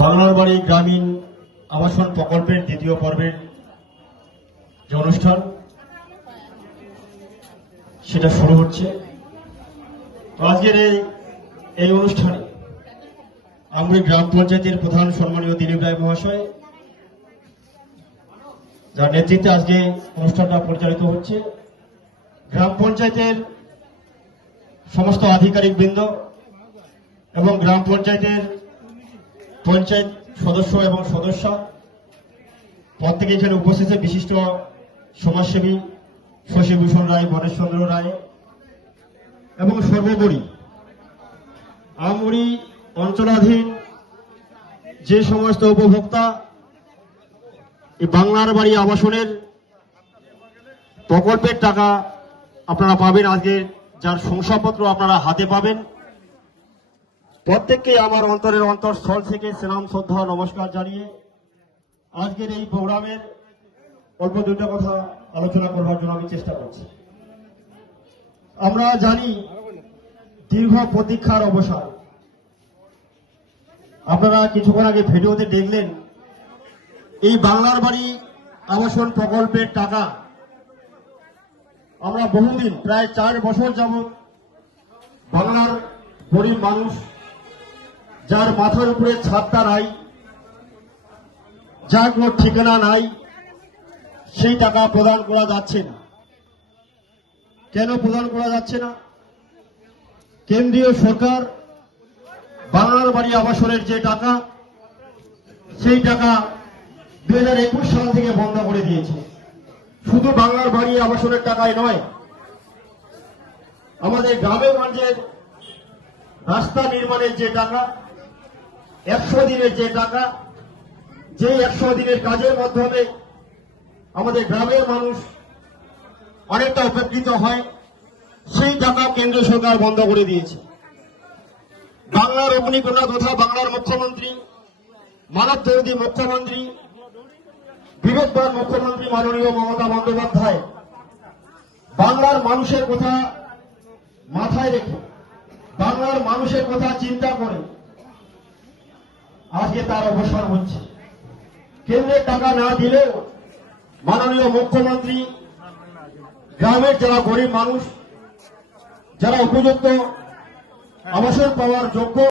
বাংলার বাড়ি গ্রামীণ আবাসন প্রকল্পের দ্বিতীয় পর্বের যে অনুষ্ঠান সেটা শুরু হচ্ছে। আজকের এই অনুষ্ঠানে আমগুড়ি গ্রাম পঞ্চায়েতের প্রধান সম্মানীয় দিলীপ রায় মহাশয়, যার নেতৃত্বে আজকে অনুষ্ঠানটা পরিচালিত হচ্ছে, গ্রাম পঞ্চায়েতের সমস্ত আধিকারিকবৃন্দ এবং গ্রাম পঞ্চায়েতের পঞ্চায়েত সদস্য এবং সদস্যা প্রত্যেকে এখানে উপস্থিত, বিশিষ্ট সমাজসেবী শশীভূষণ রায়, গণেশচন্দ্র রায় এবং সর্বোপরি আমগুড়ি অঞ্চলাধীন যে সমস্ত উপভোক্তা এই বাংলার বাড়ি আবাসনের প্রকল্পের টাকা আপনারা পাবেন, আজকে যার শংসাপত্র আপনারা হাতে পাবেন, প্রত্যেককে আমার অন্তরের অন্তঃস্থল থেকে সেলাম, শ্রদ্ধা, নমস্কার জানিয়ে আজকের এই প্রোগ্রামের অল্প দুটো কথা আলোচনা করবার জন্য আমি চেষ্টা করছি। আমরা জানি দীর্ঘ প্রতীক্ষার অবসান। আপনারা কিছুক্ষণ আগে ভিডিওতে দেখলেন এই বাংলার বাড়ি আবাসন প্রকল্পের টাকা আমরা বহুদিন, প্রায় 4 বছর যাবৎ বাংলার গরিব মানুষ, যার মাথার উপরে ছাদটা নাই, যার কোনো ঠিকানা নাই, সেই টাকা প্রদান করা যাচ্ছে না। কেন প্রদান করা যাচ্ছে না? কেন্দ্রীয় সরকার বাংলার বাড়ি আবাসনের যে টাকা, সেই টাকা 2021 সাল থেকে বন্ধ করে দিয়েছে। শুধু বাংলার বাড়ি আবাসনের টাকায় নয়, আমাদের গ্রামে গঞ্জের রাস্তা নির্মাণের যে টাকা, 100 দিনের যে টাকা, যে 100 দিনের কাজের মাধ্যমে আমাদের গ্রামের মানুষ অনেকটা উপকৃত হয়, সেই টাকা কেন্দ্র সরকার বন্ধ করে দিয়েছে। বাংলার অগ্নিকন্যা তথা বাংলার মুখ্যমন্ত্রী, মানবদরদী মুখ্যমন্ত্রী, বিবেকবান মুখ্যমন্ত্রী মাননীয় মমতা বন্দ্যোপাধ্যায় বাংলার মানুষের কথা মাথায় রেখে, বাংলার মানুষের কথা চিন্তা করে আজকে তার অবসর হচ্ছে। কেন্দ্রের টাকা না দিলেও মাননীয় মুখ্যমন্ত্রী গ্রামের যারা গরিব মানুষ, যারা উপযুক্ত আবাসন পাওয়ার যোগ্য,